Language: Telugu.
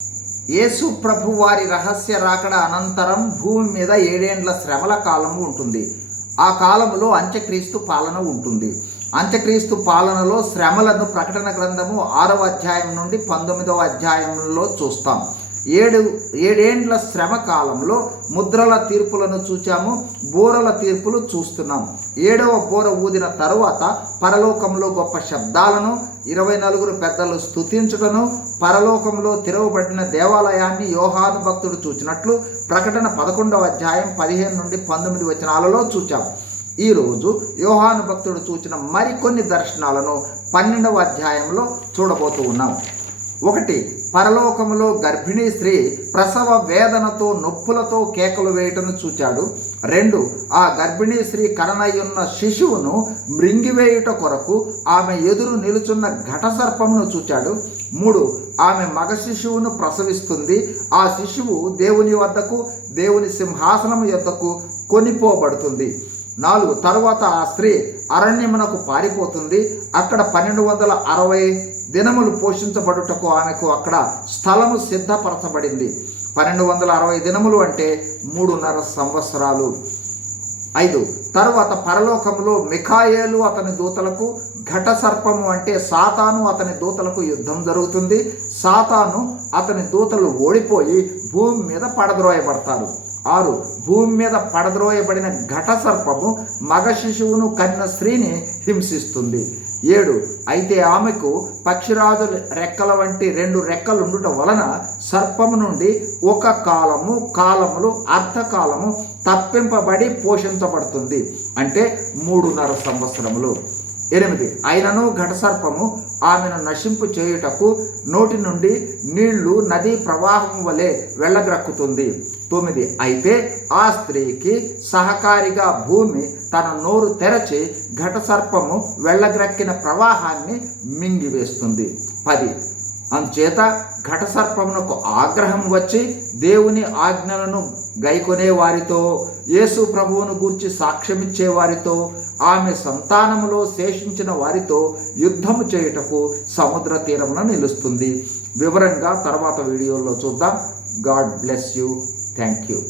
యేసు ప్రభు వారి రహస్య రాకడ అనంతరం భూమి మీద 7 ఏండ్ల శ్రమల కాలము ఉంటుంది. ఆ కాలంలో అంత్యక్రీస్తు పాలన ఉంటుంది. అంత్యక్రీస్తు పాలనలో శ్రమలను ప్రకటన గ్రంథము 6వ అధ్యాయం నుండి 19వ అధ్యాయంలో చూస్తాం. 7 ఏండ్ల శ్రమ కాలంలో ముద్రల తీర్పులను చూచాము, బూరల తీర్పులు చూస్తున్నాం. 7వ బూర ఊదిన తరువాత పరలోకంలో గొప్ప శబ్దాలను, 24 పెద్దలు స్తుతించుటను, పరలోకంలో తెరవబడిన దేవాలయాన్ని యోహాను భక్తుడు చూచినట్లు ప్రకటన 11వ అధ్యాయం 15 నుండి 19 వచనాలలో చూచాం. ఈరోజు యోహాను భక్తుడు చూచిన మరికొన్ని దర్శనాలను 12వ అధ్యాయంలో చూడబోతూ ఉన్నాం. 1. పరలోకములో గర్భిణీ స్త్రీ ప్రసవ వేదనతో నొప్పులతో కేకలు వేయటను చూచాడు. 2. ఆ గర్భిణీ స్త్రీ కననయ్యున్న శిశువును మృంగివేయుట కొరకు ఆమె ఎదురు నిలుచున్న ఘటసర్పమును చూచాడు. 3. ఆమె మగ శిశువును ప్రసవిస్తుంది. ఆ శిశువు దేవుని వద్దకు, దేవుని సింహాసనము యొద్దకు కొనిపోబడుతుంది. 4. తరువాత ఆ స్త్రీ అరణ్యమునకు పారిపోతుంది. అక్కడ 1260 దినములు పోషించబడుటకు ఆమెకు అక్కడ స్థలము సిద్ధపరచబడింది. 1260 దినములు అంటే 3.5 సంవత్సరాలు. 5. తరువాత పరలోకములో మిఖాయేలు అతని దూతలకు, ఘటసర్పము అంటే సాతాను అతని దూతలకు యుద్ధం జరుగుతుంది. సాతాను అతని దూతలు ఓడిపోయి భూమి మీద పడద్రోయబడతారు. 6. భూమి మీద పడద్రోయబడిన ఘటసర్పము మగ శిశువును కన్న స్త్రీని హింసిస్తుంది. 7. అయితే ఆమెకు పక్షిరాజు రెక్కల వంటి 2 రెక్కలుండుట వలన సర్పము నుండి ఒక కాలములు అర్ధకాలము తప్పింపబడి పోషించబడుతుంది, అంటే 3.5 సంవత్సరములు. 8. అయినను ఘటసర్పము ఆమెను నశింపు చేయుటకు నోటి నుండి నీళ్లు నదీ ప్రవాహం వలె వెళ్ళగ్రక్కుతుంది. 9. అయితే ఆ స్త్రీకి సహకారిగా భూమి తన నోరు తెరచి ఘటసర్పము వెళ్ళగ్రక్కిన ప్రవాహాన్ని మింగివేస్తుంది. 10. అందుచేత ఘటసర్పమునకు ఆగ్రహం వచ్చి దేవుని ఆజ్ఞలను గైకొనే వారితో, యేసు ప్రభువును గూర్చి సాక్ష్యమిచ్చే వారితో, ఆమె సంతానములో శేషించిన వారితో యుద్ధము చేయుటకు సముద్ర తీరమున నిలుస్తుంది. వివరంగా తర్వాత వీడియోలో చూద్దాం. God bless you. Thank you.